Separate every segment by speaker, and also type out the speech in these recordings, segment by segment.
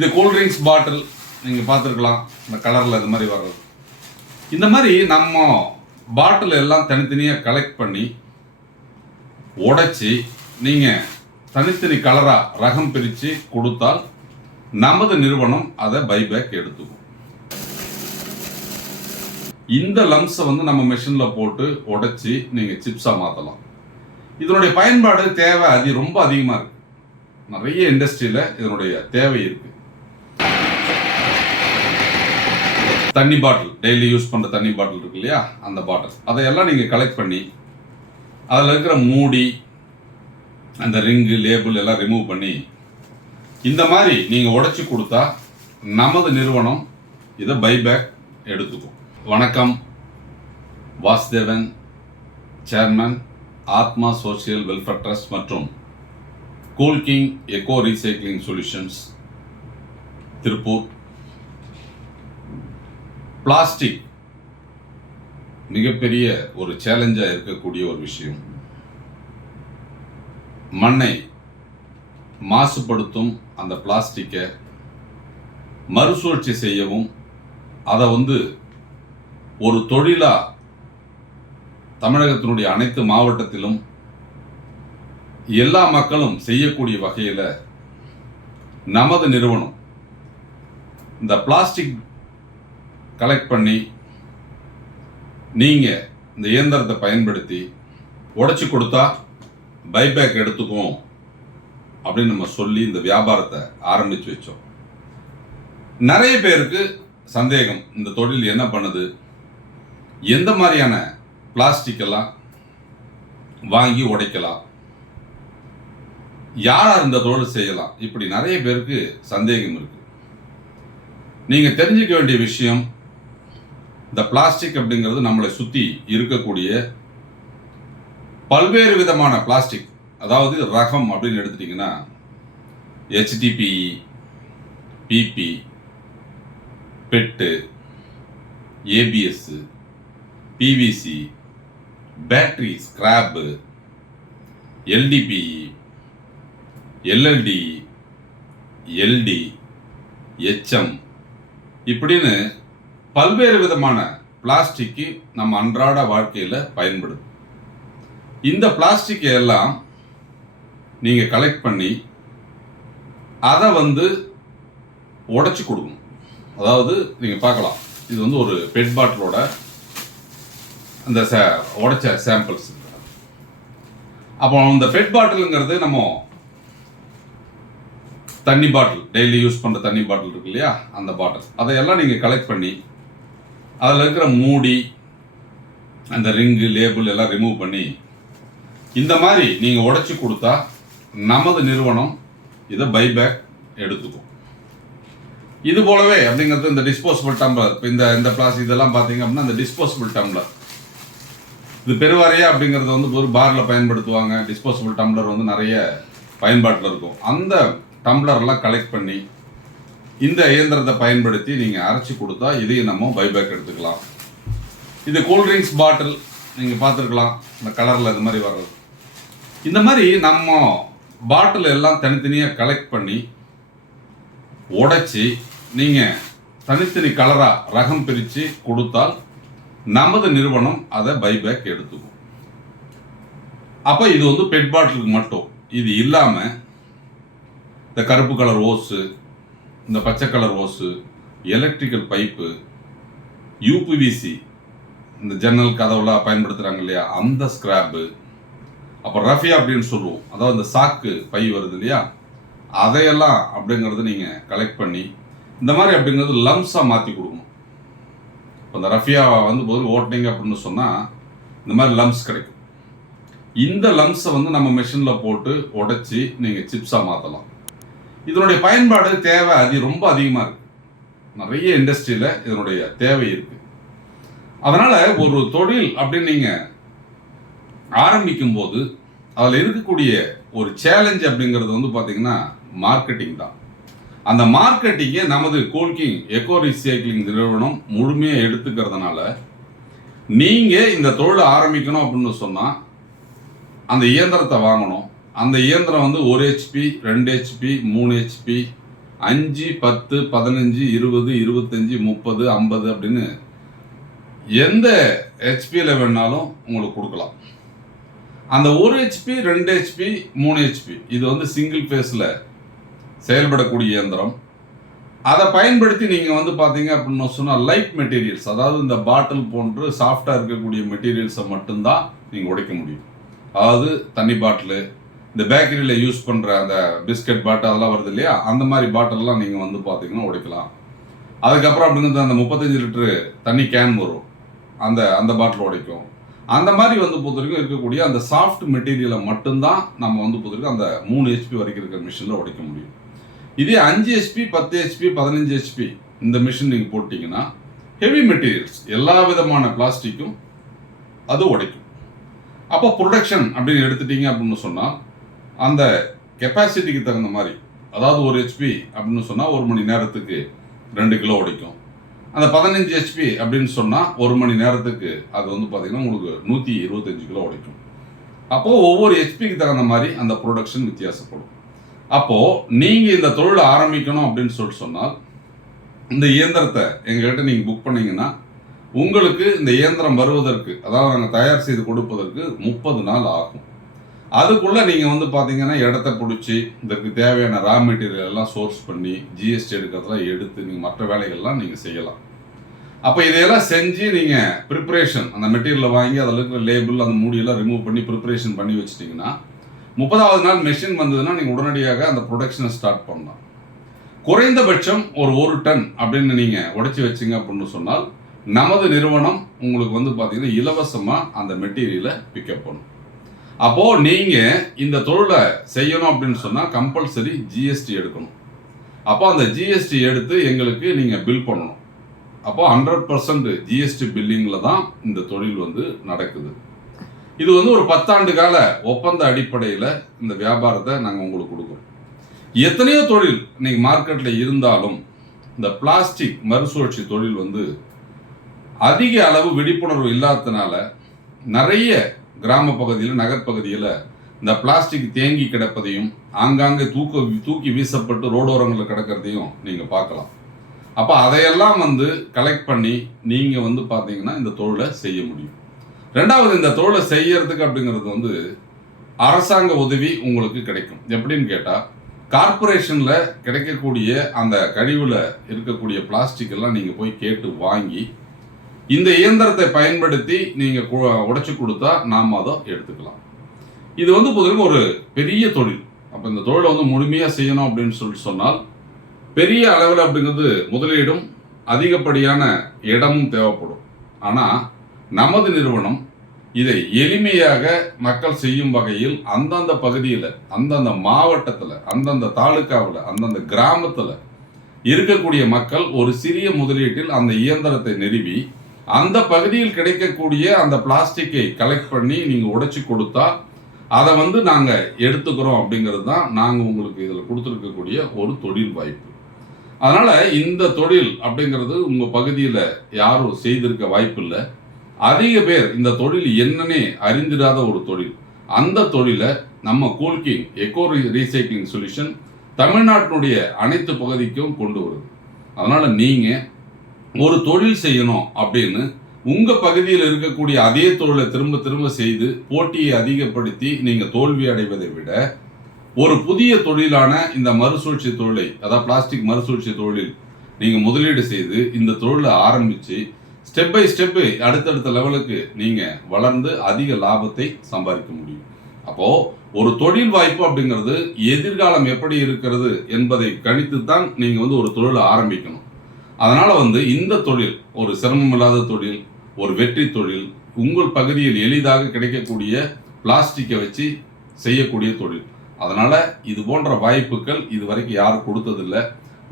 Speaker 1: இந்த கூல்ட்ரிங்க்ஸ் பாட்டில் நீங்கள் பார்த்துருக்கலாம். இந்த கலரில் இது மாதிரி வர்றது. இந்த மாதிரி நம்ம பாட்டில் எல்லாம் தனித்தனியாக கலெக்ட் பண்ணி உடைச்சி நீங்கள் தனித்தனி கலராக ரகம் பிரித்து கொடுத்தால் நமது நிறுவனம் அதை பைபேக் எடுத்துக்கும். இந்த லம்ஸை வந்து நம்ம மிஷினில் போட்டு உடைச்சி நீங்கள் சிப்ஸாக மாற்றலாம் இதனுடைய பயன்பாடு தேவை அது ரொம்ப அதிகமாக இருக்குது நிறைய இண்டஸ்ட்ரியில் இதனுடைய தேவை இருக்குது தண்ணி பாட்டில் டெய்லி யூஸ் பண்ணுற தண்ணி பாட்டில் இருக்கு இல்லையா? அந்த பாட்டில் அதையெல்லாம் நீங்கள் கலெக்ட் பண்ணி அதில் இருக்கிற மூடி அந்த ரிங்கு லேபிள் எல்லாம் ரிமூவ் பண்ணி இந்த மாதிரி நீங்கள் உடைச்சி கொடுத்தா நமது நிறுவனம் இதை பைபேக் எடுத்துக்கும். வணக்கம். Vasudevan chairman Athma social welfare trust மற்றும் cool king eco recycling solutions Tiruppur. Plastic மிகப்பெரிய ஒரு சேலஞ்சாக இருக்கக்கூடிய ஒரு விஷயம். மண்ணை மாசுபடுத்தும் அந்த பிளாஸ்டிக்கை மறுசுழற்சி செய்யவும் அதை வந்து ஒரு தொழிலாக தமிழகத்தினுடைய அனைத்து மாவட்டத்திலும் எல்லா மக்களும் செய்யக்கூடிய வகையில் நமது நிறுவனம் இந்த பிளாஸ்டிக் கலெக்ட் பண்ணி நீங்கள் இந்த இயந்திரத்தை பயன்படுத்தி உடைச்சி கொடுத்தா பைபேக் எடுத்துக்குவோம் அப்படின்னு நம்ம சொல்லி இந்த வியாபாரத்தை ஆரம்பித்து வச்சோம். நிறைய பேருக்கு சந்தேகம் இந்த தொழில் என்ன பண்ணுது? எந்த மாதிரியான பிளாஸ்டிக் எல்லாம் வாங்கி உடைக்கலாம்? யாராக இந்த தொழில் செய்யலாம்? இப்படி நிறைய பேருக்கு சந்தேகம் இருக்கு. நீங்க தெரிஞ்சுக்க வேண்டிய விஷயம் இந்த பிளாஸ்டிக் அப்படிங்கிறது நம்மளை சுற்றி இருக்கக்கூடிய பல்வேறு விதமான பிளாஸ்டிக் அதாவது ரகம் அப்படின்னு எடுத்துட்டிங்கன்னா HDPE PP PET ABS PVC battery scrap LDPE LLD LD HM இப்படின்னு பல்வேறு விதமான பிளாஸ்டிக்கு நம்ம அன்றாட வாழ்க்கையில் பயன்படுது. இந்த பிளாஸ்டிக்கை எல்லாம் நீங்கள் கலெக்ட் பண்ணி அதை வந்து உடச்சி கொடுக்கணும். அதாவது நீங்கள் பார்க்கலாம். இது வந்து ஒரு பெட் பாட்டிலோட அந்த ச உடைச்ச சாம்பிள்ஸ் அப்போ அந்த பெட் பாட்டிலுங்கிறது நம்ம தண்ணி பாட்டில் டெய்லி யூஸ் பண்ணுற தண்ணி பாட்டில் இருக்கு இல்லையா? அந்த பாட்டில் அதையெல்லாம் நீங்கள் கலெக்ட் பண்ணி அதில் இருக்கிற மூடி அந்த ரிங்கு லேபிள் எல்லாம் ரிமூவ் பண்ணி இந்த மாதிரி நீங்கள் உடைச்சி கொடுத்தா நமது நிறுவனம் இதை பைபேக் எடுத்துக்கும். இது போலவே அப்படிங்கிறது இந்த டிஸ்போசபிள் டம்ளர் இப்போ இந்த இந்த பிளாஸ்டிக் இதெல்லாம் பார்த்தீங்க அப்படின்னா இந்த டிஸ்போசபிள் டம்ளர் இது பெருவாரியா அப்படிங்கிறது வந்து ஒரு பாரில் பயன்படுத்துவாங்க. டிஸ்போசபிள் டம்ளர் வந்து நிறைய பயன்பாட்டில் இருக்கும். அந்த டம்ளர்லாம் கலெக்ட் பண்ணி இந்த இயந்திரத்தை பயன்படுத்தி நீங்கள் அரைச்சி கொடுத்தா இதையும் நம்ம பைபேக் எடுத்துக்கலாம். இது கூல்ட்ரிங்க்ஸ் பாட்டில் நீங்கள் பார்த்துருக்கலாம். இந்த கலரில் இது மாதிரி வர்றது. இந்த மாதிரி நம்ம பாட்டில் எல்லாம் தனித்தனியாக கலெக்ட் பண்ணி உடைச்சி நீங்கள் தனித்தனி கலராக ரகம் பிரித்து கொடுத்தால் நமது நிறுவனம் அதை பைபேக் எடுத்துக்கும். அப்போ இது வந்து பெட் பாட்டிலுக்கு மட்டும். இது இல்லாமல் இந்த கருப்பு கலர் ஓஸு இந்த பச்சை colour hose electrical pipe UPVC இந்த ஜன்னல் கதவுலாம் பயன்படுத்துகிறாங்க இல்லையா? அந்த ஸ்கிராப்பு அப்போ ரஃபியா அப்படின்னு சொல்லுவோம். அதாவது இந்த சாக்கு பை வருது இல்லையா? அதையெல்லாம் அப்படிங்கிறது நீங்கள் கலெக்ட் பண்ணி இந்த மாதிரி அப்படிங்கிறது லம்ஸாக மாற்றி கொடுக்கணும். இப்போ இந்த ரஃபியாவை வந்து பதில் ஓட்டினீங்க அப்படின்னு சொன்னால் இந்த மாதிரி லம்ஸ் கிடைக்கும். இந்த லம்ஸை வந்து நம்ம மிஷினில் போட்டு உடச்சி நீங்கள் சிப்ஸாக மாற்றலாம் இதனுடைய பயன்பாடு தேவை அதி ரொம்ப அதிகமாக இருக்குது நிறைய இண்டஸ்ட்ரியில் இதனுடைய தேவை இருக்குது அதனால் ஒரு தொழில் அப்படின்னு நீங்கள் ஆரம்பிக்கும் போது அதில் இருக்கக்கூடிய ஒரு சேலஞ்ச் அப்படிங்கிறது வந்து பார்த்திங்கன்னா மார்க்கெட்டிங் தான். அந்த மார்க்கெட்டிங்கை நமது கோல்கிங் எக்கோ ரீசைக்ளிங் நிறுவனம் முழுமையாக எடுத்துக்கிறதுனால நீங்கள் இந்த தொழிலை ஆரம்பிக்கணும் அப்படின்னு சொன்னால் அந்த இயந்திரத்தை வாங்கணும் அந்த இயந்திரம் வந்து ஒரு ஹெச்பி ரெண்டு ஹெச்பி மூணு ஹெச்பி அஞ்சு பத்து பதினஞ்சு இருபது இருபத்தஞ்சி முப்பது ஐம்பது அப்படின்னு எந்த ஹெச்பியில் வேணாலும் உங்களுக்கு கொடுக்கலாம். அந்த ஒரு ஹெச்பி ரெண்டு ஹெச்பி மூணு ஹெச்பி இது வந்து சிங்கிள் ஃபேஸில் செயல்படக்கூடிய இயந்திரம். அதை பயன்படுத்தி நீங்கள் வந்து பார்த்தீங்க அப்படின்னு சொன்னால் லைட் மெட்டீரியல்ஸ் அதாவது இந்த பாட்டில் போன்று சாஃப்டாக இருக்கக்கூடிய மெட்டீரியல்ஸை மட்டும்தான் நீங்கள் உடைக்க முடியும். அதாவது தண்ணி பாட்டிலு இந்த பேக்கரியில் யூஸ் பண்ணுற அந்த பிஸ்கட் பாட்டில் அதெல்லாம் வருது இல்லையா? அந்த மாதிரி பாட்டிலெலாம் நீங்கள் வந்து பார்த்தீங்கன்னா உடைக்கலாம். அதுக்கப்புறம் அப்படிங்கிறது அந்த முப்பத்தஞ்சு லிட்டரு தண்ணி கேன் வரும். அந்த அந்த பாட்டில் உடைக்கும். அந்த மாதிரி வந்து பொறுத்த வரைக்கும் இருக்கக்கூடிய அந்த சாஃப்ட் மெட்டீரியலை மட்டும்தான் நம்ம வந்து பொறுத்த வரைக்கும் அந்த மூணு ஹெச்பி வரைக்கும் இருக்கிற மிஷினில் உடைக்க முடியும். இதே அஞ்சு ஹெச்பி பத்து ஹெச்பி பதினஞ்சு ஹெச்பி இந்த மிஷின் நீங்கள் போட்டிங்கன்னா ஹெவி மெட்டீரியல்ஸ் எல்லா விதமான பிளாஸ்டிக்கும் அது உடைக்கும். அப்போ ப்ரொடக்ஷன் அப்படின்னு எடுத்துட்டீங்க அப்படின்னு சொன்னால் அந்த கெப்பாசிட்டிக்கு தகுந்த மாதிரி அதாவது ஒரு ஹெச்பி அப்படின்னு சொன்னால் ஒரு மணி நேரத்துக்கு ரெண்டு கிலோ உடைக்கும் அந்த பதினஞ்சு ஹெச்பி அப்படின்னு சொன்னால் ஒரு மணி நேரத்துக்கு அது வந்து பார்த்திங்கன்னா உங்களுக்கு நூற்றி இருபத்தஞ்சு கிலோ உடைக்கும் அப்போது ஒவ்வொரு ஹெச்பிக்கு தகுந்த மாதிரி அந்த ப்ரொடக்ஷன் வித்தியாசப்படும். அப்போது நீங்கள் இந்த தொழிலை ஆரம்பிக்கணும் அப்படின்னு சொல்லிட்டு சொன்னால் இந்த இயந்திரத்தை எங்ககிட்ட நீங்கள் புக் பண்ணிங்கன்னா உங்களுக்கு இந்த இயந்திரம் வருவதற்கு அதாவது நாங்கள் தயார் செய்து கொடுப்பதற்கு முப்பது நாள் ஆகும். அதுக்குள்ளே நீங்கள் வந்து பார்த்தீங்கன்னா இடத்த பிடிச்சி இதற்கு தேவையான ரா மெட்டீரியல் எல்லாம் சோர்ஸ் பண்ணி ஜிஎஸ்டி எடுக்கிறதெல்லாம் எடுத்து நீங்கள் மற்ற வேலைகள்லாம் நீங்கள் செய்யலாம். அப்போ இதையெல்லாம் செஞ்சு நீங்கள் ப்ரிப்பரேஷன் அந்த மெட்டீரியலை வாங்கி அதில் இருக்கிற லேபிள் அந்த மூடியெல்லாம் ரிமூவ் பண்ணி ப்ரிப்பரேஷன் பண்ணி வச்சிட்டிங்கன்னா முப்பதாவது நாள் மெஷின் வந்ததுன்னா நீங்கள் உடனடியாக அந்த ப்ரொடக்ஷனை ஸ்டார்ட் பண்ணலாம். குறைந்தபட்சம் ஒரு ஒரு டன் அப்படின்னு நீங்கள் உடைச்சி வச்சிங்க அப்படின்னு சொன்னால் நமது நிறுவனம் உங்களுக்கு வந்து பார்த்தீங்கன்னா இலவசமாக அந்த மெட்டீரியலை பிக்கப் பண்ணும். அப்போது நீங்கள் இந்த தொழிலை செய்யணும் அப்படின்னு சொன்னால் கம்பல்சரி ஜிஎஸ்டி எடுக்கணும். அப்போ அந்த ஜிஎஸ்டி எடுத்து எங்களுக்கு நீங்கள் பில் பண்ணணும். அப்போ ஹண்ட்ரட் பர்சன்ட் ஜிஎஸ்டி பில்லிங்கில் தான் இந்த தொழில் வந்து நடக்குது. இது வந்து ஒரு பத்தாண்டு கால ஒப்பந்த அடிப்படையில் இந்த வியாபாரத்தை நாங்கள் உங்களுக்கு கொடுக்குறோம். எத்தனையோ தொழில் இன்னைக்கு மார்க்கெட்டில் இருந்தாலும் இந்த பிளாஸ்டிக் மறுசுழற்சி தொழில் வந்து அதிக அளவு விழிப்புணர்வு இல்லாததுனால நிறைய கிராம பகுதியில் நகர்ப்பகுதியில் இந்த பிளாஸ்டிக் தேங்கி கிடப்பதையும் ஆங்காங்கே தூக்க தூக்கி வீசப்பட்டு ரோடோரங்களில் கிடக்கிறதையும் நீங்கள் பார்க்கலாம். அப்போ அதையெல்லாம் வந்து கலெக்ட் பண்ணி நீங்கள் வந்து பார்த்தீங்கன்னா இந்த தொழிலை செய்ய முடியும். ரெண்டாவது இந்த தொழிலை செய்யறதுக்கு அப்படிங்கிறது வந்து அரசாங்க உதவி உங்களுக்கு கிடைக்கும். எப்படின்னு கேட்டால் கார்ப்பரேஷனில் கிடைக்கக்கூடிய அந்த கழிவில் இருக்கக்கூடிய பிளாஸ்டிக் எல்லாம் நீங்கள் போய் கேட்டு வாங்கி இந்த இயந்திரத்தை பயன்படுத்தி நீங்கள் உடைச்சு கொடுத்தா நாம் அதை எடுத்துக்கலாம். இது வந்து பொதுவாக ஒரு பெரிய தொழில். அப்போ இந்த தொழிலை வந்து முழுமையாக செய்யணும் அப்படின்னு சொல்லி சொன்னால் பெரிய அளவில் அப்படிங்கிறது முதலீடும் அதிகப்படியான இடமும் தேவைப்படும். ஆனால் நமது நிறுவனம் இதை எளிமையாக மக்கள் செய்யும் வகையில் அந்தந்த பகுதியில் அந்தந்த மாவட்டத்தில் அந்தந்த தாலுக்காவில் அந்தந்த கிராமத்தில் இருக்கக்கூடிய மக்கள் ஒரு சிறிய முதலீட்டில் அந்த இயந்திரத்தை நிறுவி அந்த பகுதியில் கிடைக்கக்கூடிய அந்த பிளாஸ்டிக்கை கலெக்ட் பண்ணி நீங்கள் உடைச்சி கொடுத்தா அதை வந்து நாங்கள் எடுத்துக்கிறோம் அப்படிங்கிறது தான் நாங்கள் உங்களுக்கு இதில் கொடுத்துருக்கக்கூடிய ஒரு தொழில் வாய்ப்பு. அதனால் இந்த தொழில் அப்படிங்கிறது உங்கள் பகுதியில் யாரும் செய்திருக்க வாய்ப்பு இல்லை அதிக பேர் இந்த தொழில் என்னன்னே அறிந்திராத ஒரு தொழில். அந்த தொழிலை நம்ம கூல்கிங் எக்கோ ரீசைக்ளிங் சொல்யூஷன் தமிழ்நாட்டினுடைய அனைத்து பகுதிக்கும் கொண்டு வருது. அதனால் நீங்கள் ஒரு தொழில் செய்யணும் அப்படின்னு உங்கள் பகுதியில் இருக்கக்கூடிய அதே தொழிலை திரும்ப திரும்ப செய்து போட்டியை அதிகப்படுத்தி நீங்கள் தோல்வி அடைவதை விட ஒரு புதிய தொழிலான இந்த மறுசூழ்ச்சி தொழிலை அதாவது பிளாஸ்டிக் மறுசூழ்ச்சி தொழில் நீங்கள் முதலீடு செய்து இந்த தொழிலை ஆரம்பித்து ஸ்டெப் பை ஸ்டெப்பு அடுத்தடுத்த லெவலுக்கு நீங்கள் வளர்ந்து அதிக லாபத்தை சம்பாதிக்க முடியும். அப்போது ஒரு தொழில் வாய்ப்பு அப்படிங்கிறது எதிர்காலம் எப்படி இருக்கிறது என்பதை கணித்து தான் நீங்கள் வந்து ஒரு தொழிலை ஆரம்பிக்கணும். அதனால் வந்து இந்த தொழில் ஒரு சிரமம் இல்லாத தொழில் ஒரு வெற்றி தொழில் உங்கள் பகுதியில் எளிதாக கிடைக்கக்கூடிய பிளாஸ்டிக்கை வச்சு செய்யக்கூடிய தொழில். அதனால் இது போன்ற வாய்ப்புகள் இது வரைக்கும் யாரும் கொடுத்ததில்லை.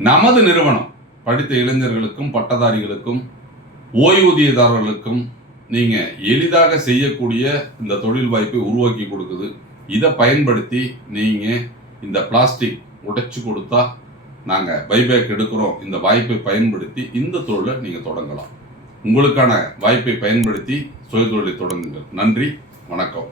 Speaker 1: நமது நிறுவனம் படித்த இளைஞர்களுக்கும் பட்டதாரிகளுக்கும் ஓய்வூதியதாரர்களுக்கும் நீங்கள் எளிதாக செய்யக்கூடிய இந்த தொழில் வாய்ப்பை உருவாக்கி கொடுக்குது. இதை பயன்படுத்தி நீங்கள் இந்த பிளாஸ்டிக் உடைச்சு கொடுத்தா நாங்கள் பைபேக் எடுக்கிறோம். இந்த வாய்ப்பை பயன்படுத்தி இந்த தொழிலை நீங்கள் தொடங்கலாம். உங்களுக்கான வாய்ப்பை பயன்படுத்தி சுயதொழிலை தொடங்குங்கள். நன்றி. வணக்கம்.